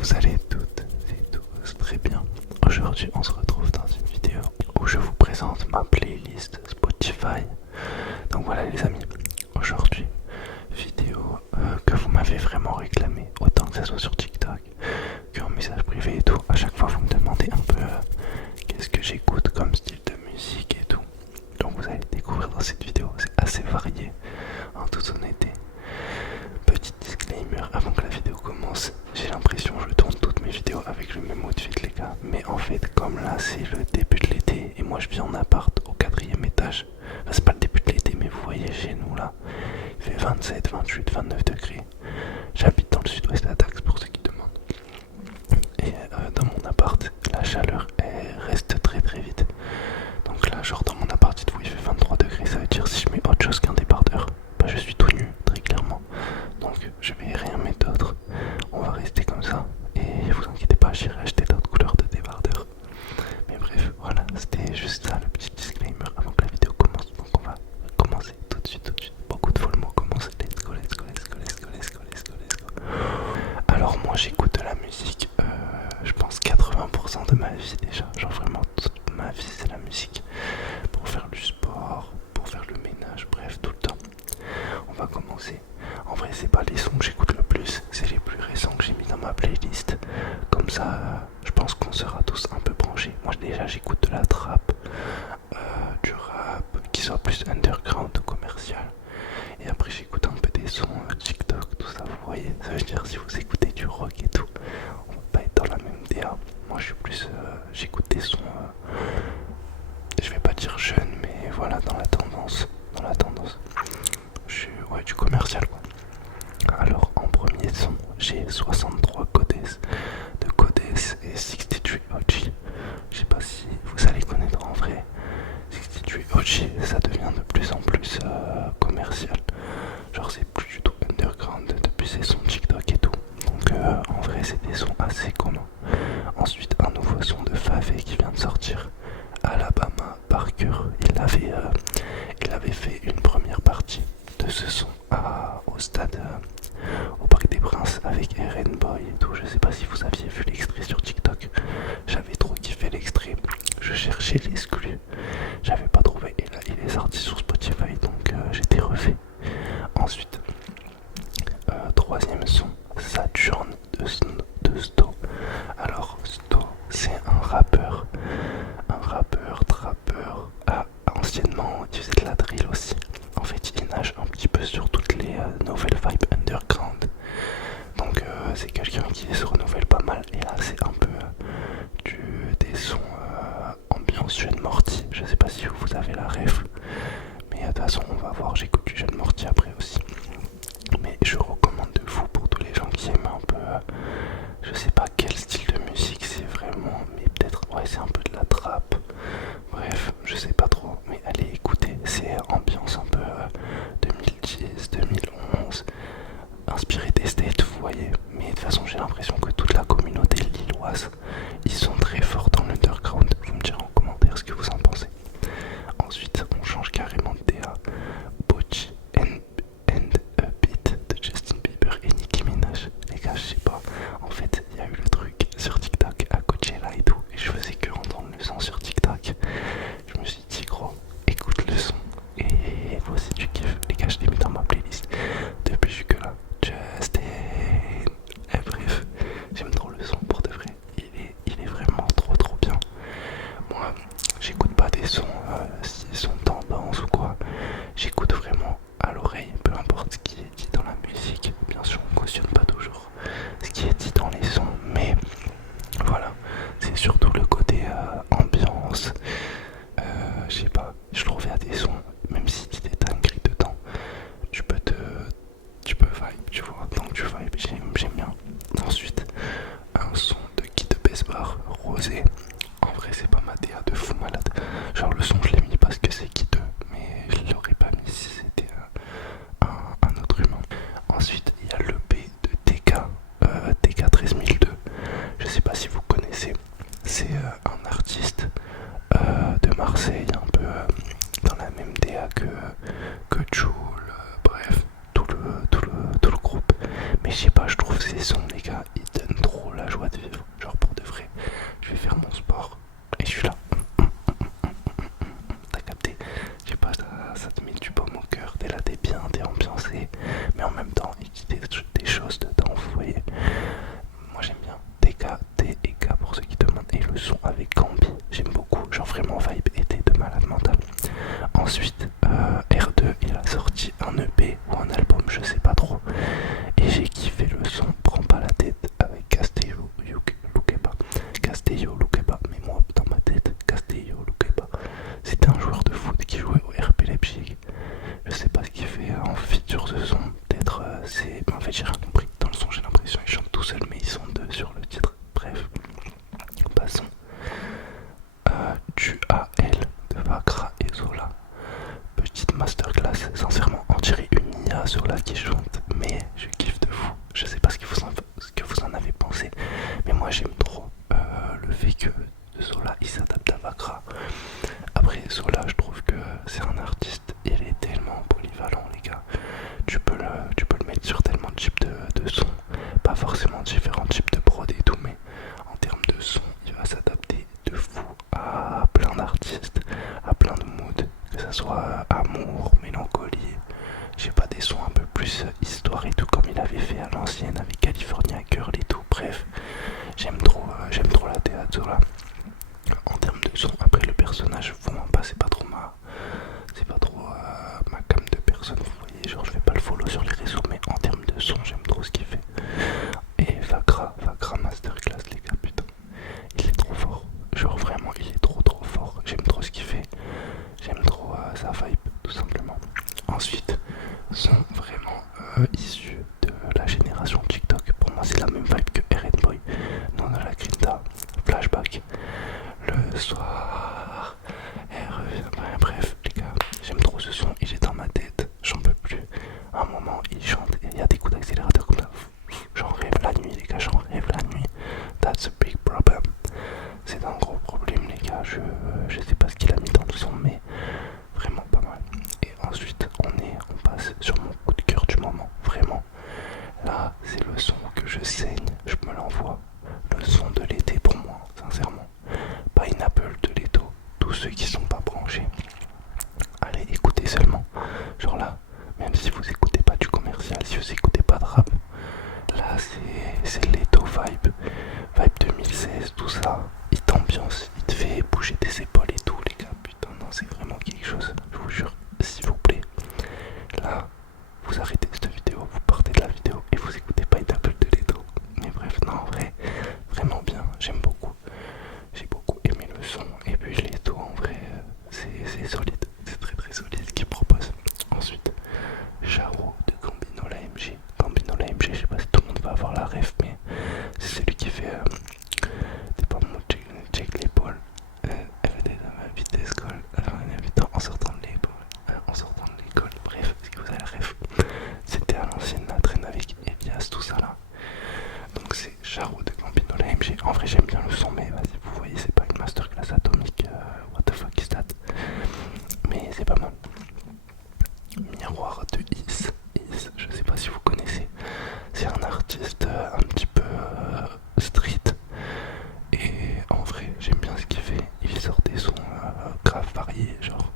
vous allez toutes et tous très bien. Aujourd'hui on se retrouve dans une vidéo où je vous présente ma playlist Spotify. Donc voilà les amis, aujourd'hui vidéo que vous m'avez vraiment réclamé, autant que ça soit sur TikTok qu'en message privé et tout. À chaque fois vous me demandez un peu qu'est-ce que j'écoute comme style de musique et tout. Donc vous allez découvrir dans cette vidéo, c'est assez varié en toute honnêteté. Petit disclaimer avant que la vidéo commence, j'ai l'impression que je tourne toutes mes vidéos avec le même outfit les gars. Mais en fait comme là c'est le début de l'été et moi je vis en appart au 4e étage. Enfin, c'est pas le début de l'été mais vous voyez chez nous là, il fait 27, 28, 29 degrés. J'habite dans le sud-ouest à Dax pour ceux qui demandent. Et dans mon appart la chaleur elle reste très très vite. Donc là genre dans mon appart il fait 23 degrés, ça veut dire si je mets autre chose qu'un débardeur, bah je suis tout nu très clairement. Donc je vais rien mettre d'autre, on va rester comme ça et vous inquiétez pas, j'irai acheter d'autres couleurs de débardeur. Mais bref, voilà, c'était juste ça le petit disclaimer avant que la vidéo commence. Donc on va commencer tout de suite. Beaucoup de fois le mot commence, let's go. Alors moi j'écoute de la musique, je pense 80% de ma vie déjà, genre vraiment toute ma vie c'est la musique. Pour faire du sport, pour faire le ménage, bref tout le temps. On va commencer. En vrai c'est pas les sons que j'écoute le plus, c'est les plus récents que j'ai mis dans ma playlist. Comme ça je pense qu'on sera tous un peu branchés. Moi déjà j'écoute de la trap, du rap qui soit plus underground ou commercial. Et après j'écoute un peu des sons TikTok, tout ça, vous voyez. Ça veut dire si vous écoutez du rock et tout, on va pas être dans la même DA. Moi je suis plus, j'écoute des sons, je vais pas dire jeune, mais voilà, dans la tendance. Je suis, ouais, du commercial quoi. Alors en premier son, j'ai 63 Codes de Codes et 63 OG. Je sais pas si vous allez connaître en vrai. 63 OG, ça devient de plus en plus commercial. Genre c'est plus du tout underground depuis ses sons TikTok et tout. Donc en vrai c'est des sons assez communs. Ensuite un nouveau son de Favé qui vient de sortir, Alabama Parker. Il avait fait une première partie de ce son au stade, au Parc des Princes avec RN Boy et tout. Je sais pas si vous aviez vu l'extrait sur TikTok. J'avais trop kiffé l'extrait. Je cherchais l'exclu, j'avais pas trouvé et là il est sorti sur Spotify donc j'étais refait. Ensuite, troisième son, Saturne de Sto. Alors Sto c'est un rappeur, trappeur, anciennement il faisait de la drill aussi. En fait il nage un petit peu sur toutes les nouvelles vibes underground. Donc c'est quelqu'un qui se renouvelle pas mal et là c'est un peu des sons ambiance Jeune Morty. Je sais pas si vous avez la ref, mais de toute façon on va voir, j'écoute du Jeune Morty après aussi. Mais je recommande de fou pour tous les gens qui aiment un peu, je sais pas quel style de musique c'est vraiment, mais peut-être, ouais c'est un peu de la trappe. Bref, je sais pas trop, mais allez écouter, c'est ambiance un peu 2010, 2011, inspiré des States, vous voyez. Mais de toute façon j'ai l'impression que toute la communauté lilloise, ils sont très forts dans l'underground. Vous me direz en commentaire ce que vous en pensez. Ensuite on change carrément de DA, Butch and a Beat de Justin Bieber et Nicki Minaj. Les gars je sais pas, en fait il y a eu le truc sur TikTok à Coachella et tout, et je faisais que entendre le son sur TikTok. Je me suis dit gros, écoute le son et voici tu kiffes. Les gars je l'ai mis dans ma playlist depuis jusque là. Justin, et bref, j'aime trop le son pour de vrai. Il est vraiment moi j'aime trop le fait que Zola il s'adapte à Vakra. Après Zola, je trouve que c'est un artiste, il est tellement polyvalent les gars. Tu peux le mettre sur tellement de types de sons, pas forcément différents types de prod et tout, mais en termes de son, il va s'adapter de fou à plein d'artistes, à plein de moods, que ça soit amour, mélancolie, je sais pas, des sons un peu plus histoire et tout, comme il avait fait à l'ancienne avec California Girl et tout. Bref, j'aime trop la théâtre là. En termes de son, après le personnage, vous m'en passez pas trop ma cam de personne, vous voyez, genre je fais pas le follow sur les réseaux, mais en termes de son, j'aime trop ce qu'il fait. Et Vakra Masterclass les gars, putain, il est trop fort, genre vraiment il est trop fort, j'aime trop ce qu'il fait, j'aime trop sa vibe tout simplement. Ensuite, sont vraiment issus de la génération TikTok, pour moi c'est la même vibe que Eren Boy, non la Grinta, Flashback, le soir, elle revient, bref les gars, j'aime trop ce son, il est dans ma tête, j'en peux plus. À un moment il chante et il y a des coups d'accélérateur comme ça, j'en rêve la nuit les gars, j'en rêve la nuit. That's a big problem. C'est un gros problème les gars, je sais pas ce qu'il a mis dans le son, mais vraiment pas mal. Et ensuite on passe sur mon coup de cœur du moment, vraiment. Là c'est le son que je saigne, je me l'envoie. Le son de l'été pour moi, sincèrement. Pineapple de Leto, tous ceux qui sont pas branchés, allez écoutez seulement. Genre là, même si vous écoutez pas du commercial, si vous écoutez pas de rap, là c'est Leto vibe 2016, tout ça. Il t'ambiance, il te fait bouger tes épaules et tout les gars, putain non c'est vraiment quelque chose, je vous jure, s'il vous plaît. Là, vous arrêtez cette vidéo, vous partez de la vidéo et vous écoutez Pineapple de Leto. Mais bref, non en vrai, vraiment bien, j'aime beaucoup. J'ai beaucoup aimé le son et puis Leto en vrai, c'est solide, c'est très solide ce qu'il propose. Ensuite, Jaro de Gambino l'AMG. Gambino l'AMG, je sais pas si tout le monde va avoir la ref, mais c'est celui qui fait t'es pas mon check l'épaule. FD de ma vitesse colle. Alors on est en sortant de l'épaule. En sortant de l'école. Bref, est-ce que vous avez la ref? C'était à l'ancienne la traîne avec Elias, tout ça là. Donc c'est Jaro de Gambino l'AMG. En vrai j'aime bien le son, mais vas-y vous voyez c'est pas une masterclass atomique. What the fuck is that? Mais c'est pas mal. Miroir de Is. Je sais pas si vous connaissez. C'est un artiste un petit peu street. Et en vrai, j'aime bien ce qu'il fait. Il sort des sons grave variés, genre.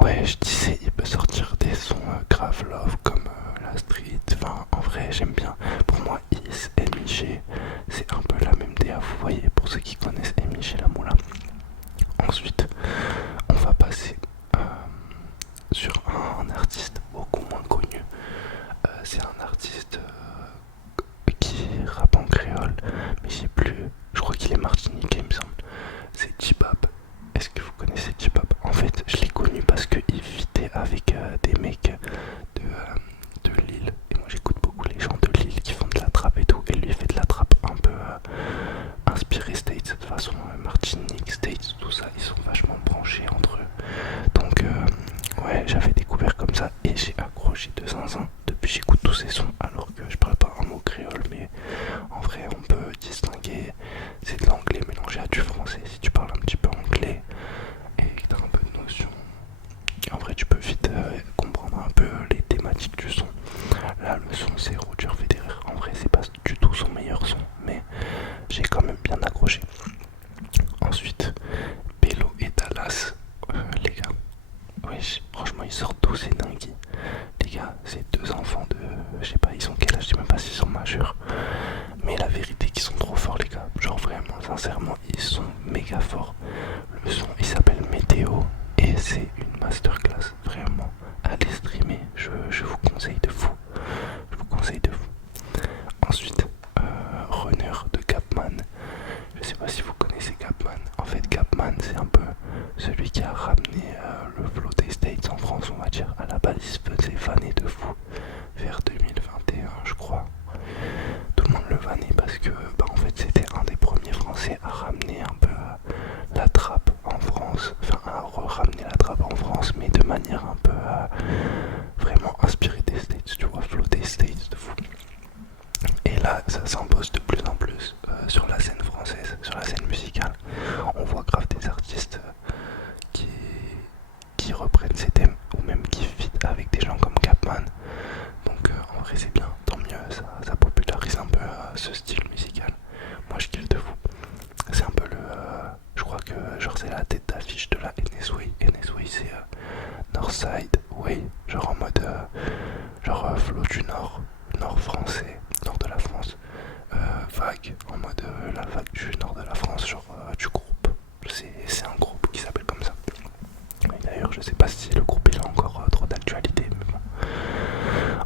Ouais, je disais, il peut sortir des sons grave love comme la street. Enfin, en vrai, j'aime bien. Pour moi, Is et Miché, c'est un peu la même DA, vous voyez, pour ceux qui connaissent Miché la Moula. Ensuite, on va passer sur un artiste beaucoup moins connu. C'est un artiste qui rappe en créole, mais j'ai plus. Je crois qu'il est martiniquais, il me semble. C'est J-Bab. Est-ce que vous connaissez J-Bab? En fait, je l'ai connu parce qu'il fitait avec des mecs de Lille. Et moi, j'écoute beaucoup les gens de Lille qui font de la trappe et tout. Et lui, il fait de la trappe un peu inspiré States. De toute façon, Martinique, States, tout ça, ils sont vachement branchés entre eux. Donc, ouais, j'avais découvert comme ça et j'ai accroché de zinzin. Depuis, j'écoute tous ces sons alors que je parle pas un mot créole, mais en vrai, on peut distinguer. C'est de l'anglais mélangé à du français. Si tu parles un petit peu anglais et que tu as un peu de notion, en vrai, tu peux vite comprendre un peu les thématiques du son. Là, le son, c'est Roger Federer. En vrai, c'est pas du tout son meilleur son, mais j'ai quand même bien accroché. Ensuite, Bello et Dallas, les gars. Oui, franchement, ils sortent tous ces dingues. Les gars, c'est deux enfants de. Je sais pas, ils ont quel âge, je sais même pas s'ils sont majeurs. Mais la vérité, qu'ils sont trop forts, les gars. Genre, vraiment, sincèrement, ils sont méga forts. Le son, il s'appelle Météo. Et c'est une masterclass. Vraiment, allez streamer. Je vous conseille de fou. Je vous conseille de fou. Ensuite, Runner de Capman. Je sais pas si vous connaissez Capman. En fait, Capman, c'est un peu celui qui a ramené le flow des States en France, on va dire. À la base, il se faisait vanner de fou vers 2021, je crois. Tout le monde le vannait parce que, en fait, c'était un des premiers Français à ramener un peu la trappe en France. Enfin, à ramener la trappe en France, mais de manière un peu vraiment inspirée des States, tu vois, flow des States de fou. Et là, ça s'impose de plus en plus vague, en mode la vague du nord de la France, genre du groupe. C'est un groupe qui s'appelle comme ça. Et d'ailleurs, je sais pas si le groupe il a encore trop d'actualité, mais bon.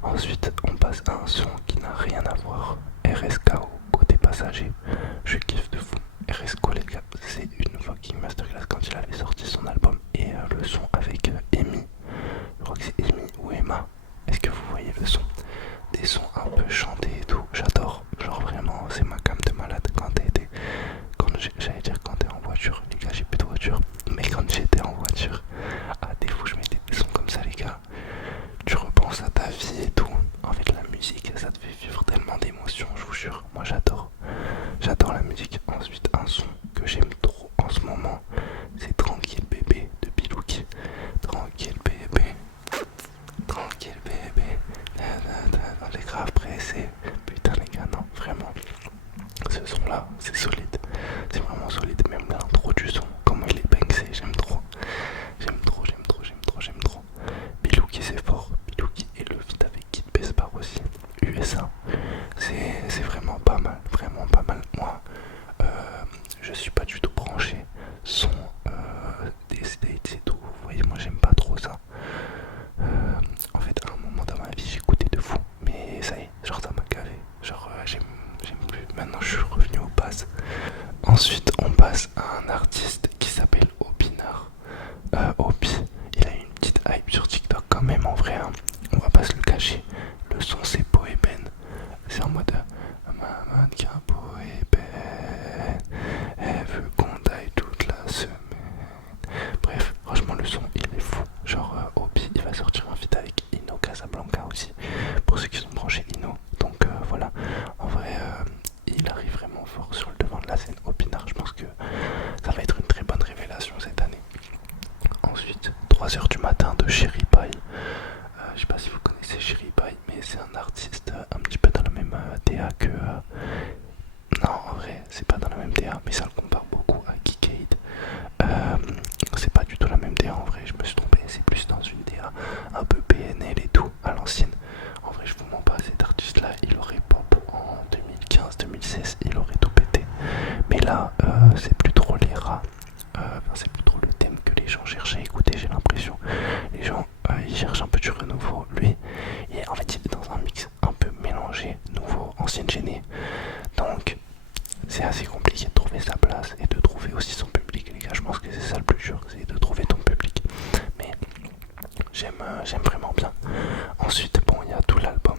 Ensuite, on passe à un son qui n'a rien à voir. RSKO, côté passager. Je kiffe de fou. RSKO, les gars, c'est une fucking masterclass quand il avait sorti son album. Et le son avec Amy. Je crois que c'est Amy ou Emma. Est-ce que vous voyez le son? Des sons un peu chantés et tout. J'adore. Genre vraiment, c'est ma cam de malade quand t'es. J'allais dire quand t'es en voiture. Les gars, j'ai plus de voiture. Mais quand j'étais en voiture, des fois je mettais des sons comme ça, les gars. Tu repenses à ta vie et tout. En fait, la musique, ça te fait vivre tellement d'émotions, je vous jure. Moi, j'adore. J'adore la musique. Ensuite, un son que j'aime trop en ce moment, c'est Tranquille bébé de Bilouki. Tranquille bébé. Tranquille bébé. On est grave pressé. Putain, les gars, non, vraiment. Ce son là, c'est solide. C'est vraiment solide. Même l'intro du son, comment il est banksé, j'aime trop. J'aime trop, j'aime trop, j'aime trop, j'aime trop. Bilouki c'est fort. Bilouki et le feat avec Kid Bespar aussi. USA. C'est vraiment pas mal. Vraiment pas mal. Moi, je suis pas du tout branché son des States et tout. Vous voyez, moi j'aime pas trop ça. En fait, à un moment dans ma vie, j'écoutais de fou. Mais ça y est, genre ça m'a gavé. Genre j'aime plus. Maintenant je suis revenu aux bases. Ensuite, on passe à un artiste qui s'appelle Opinard. Opi, il a eu une petite hype sur TikTok quand même en vrai, hein. On va pas se le cacher. Le son c'est Poeben. C'est en mode maman qu'un Poeben, elle veut qu'on taille toute la semaine. Bref, franchement le son il est fou. Genre Opi il va sortir un feat avec Ino Casablanca aussi. Pour ceux qui sont branchés Ino. Donc voilà, en vrai il arrive vraiment fort sur le devant de la scène. Opinard, je pense que ça va être une très bonne révélation cette année. Ensuite, 3h du matin de Cherry Pie. Je sais pas si vous connaissez Cherry Pie, mais c'est un artiste un petit peu dans la même DA que. Non, en vrai, c'est pas dans la même DA, mais ça le compare beaucoup à Geekade. C'est pas du tout la même DA en vrai, je me suis trompé, c'est plus dans une DA un peu PNL et tout, à l'ancienne. En vrai, je vous mens pas, cet artiste là, il aurait pop en 2015-2016, il aurait tout pété. Mais là, c'est plus trop les rats. C'est plus trop le thème que les gens cherchent à écouter, j'ai l'impression. Les gens ils cherchent un peu du renouveau. Lui, en fait, il est dans un mix un peu mélangé, nouveau, ancienne gênée. Donc, c'est assez compliqué de trouver sa place et de trouver aussi son public. Les gars, je pense que c'est ça le plus dur, c'est de trouver ton public. Mais j'aime vraiment bien. Ensuite, bon, il y a tout l'album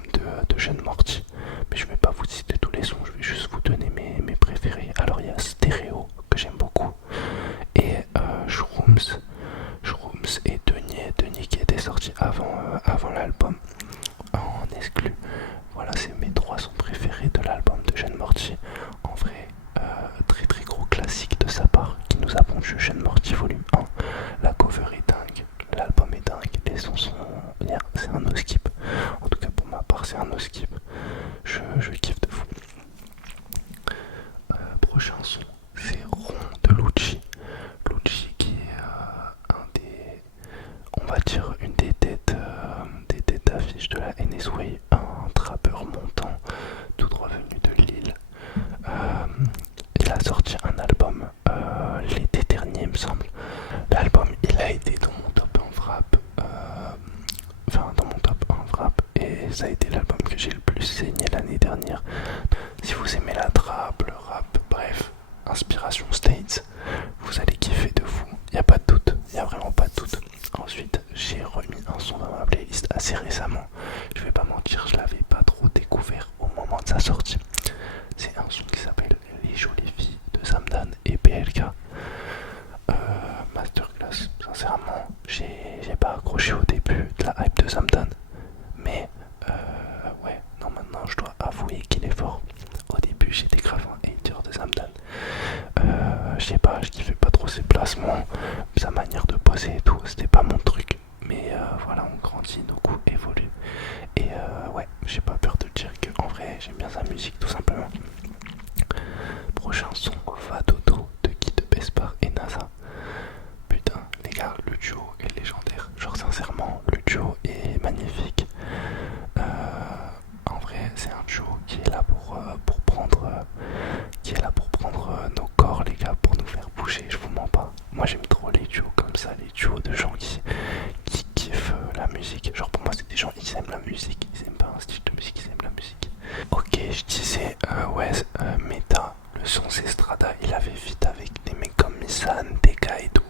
de Jeune Morty. Mais je vais pas vous citer tous les sons, je vais juste vous donner mes préférés. Alors, il y a Stéréo, que j'aime beaucoup. Et Shrooms et Denier qui était sorti avant l'album en exclu. Voilà, c'est mes 3 sons préférés de l'album de Jeune Morty. En vrai, très très gros classique de sa part qui nous a pondu Jeune Morty volume 1. La cover est dingue, l'album est dingue, les sons sont. C'est un no skip. En tout cas pour ma part c'est un no skip. Je kiffe de fou. Prochain son, c'est Rond de Lucci. Lucci qui est un des, on va dire une des têtes d'affiche de la NSWay, un trappeur montant tout droit venu de Lille. Il a sorti un album l'été dernier, il me semble. L'album il a été dans mon top 1 frappe, dans mon top 1 frappe, et ça a été l'album que j'ai le plus saigné l'année dernière. Si vous aimez la trappe, le rap, bref, un le son c'est Strada, il avait feat avec des mecs comme Missan, Teka et tout.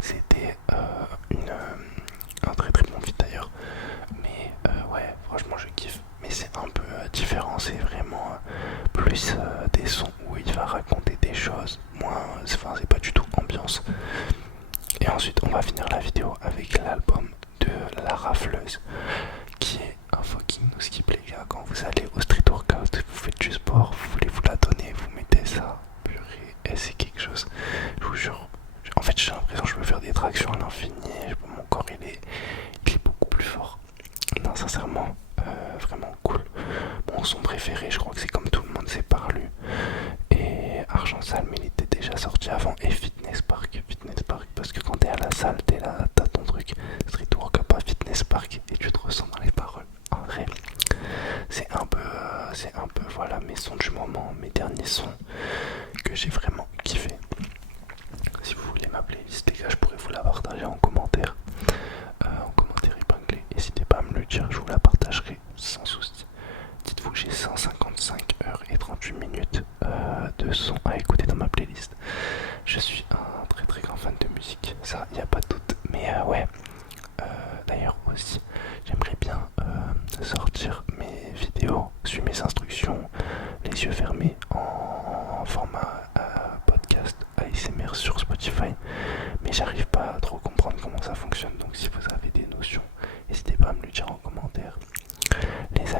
C'était un très très bon feat d'ailleurs. Mais ouais, franchement je kiffe. Mais c'est un peu différent, c'est vraiment plus des sons où il va raconter des choses, moins, enfin c'est pas du tout ambiance. Et ensuite on va finir la vidéo avec l'album de La Rafleuse, qui est un fucking no skip les gars. Quand vous allez au street workout, vous faites du sport, vous voulez vous la donner, vous mettez ça, purée, et c'est quelque chose, je vous jure. En fait j'ai l'impression que je peux faire des tractions à l'infini, mon corps il est beaucoup plus fort. Non sincèrement, vraiment cool. Mon son préféré je crois que c'est Comme tout le monde c'est Parlu. Et Argent Sale mais il était déjà sorti avant. Et Fitness Park parce que quand t'es à la salle t'es là, t'as ton truc street workout pas Fitness Park et tu te ressens dans les paroles. En vrai c'est un peu voilà mes sons du moment, mes derniers sons que j'ai vraiment kiffé. Si vous voulez ma playlist les gars, je pourrais vous la partager en commentaire épinglé. N'hésitez pas à me le dire, je vous la partagerai sans souci. Dites-vous que j'ai 155 heures et 38 minutes de son à écouter dans ma playlist. Je suis un très très grand fan de musique, ça y a pas de doute. Mais ouais, d'ailleurs aussi, j'aimerais bien sortir mes vidéos, suivre mes instructions, les yeux fermés en format podcast ASMR sur Spotify. Mais j'arrive pas à trop comprendre comment ça fonctionne, donc si vous avez des notions, n'hésitez pas à me le dire en commentaire. Les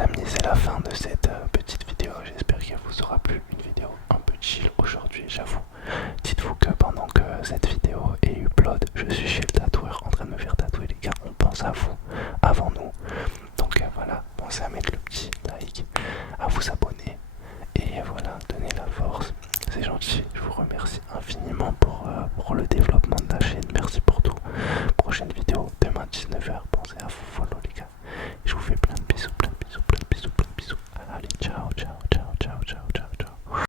amis, c'est la fin de cette petite vidéo. J'espère qu'elle vous aura plu. Une vidéo un peu chill aujourd'hui, j'avoue. Dites-vous que pendant que cette vidéo est upload, je suis chez le tatoueur en train de me faire tatouer. Les gars, on pense à vous avant nous. Donc voilà, pensez à mettre le petit like, à vous abonner. Et voilà, donnez la force. C'est gentil, je vous remercie infiniment pour le développement de la chaîne. Merci pour tout. Prochaine vidéo demain 19h.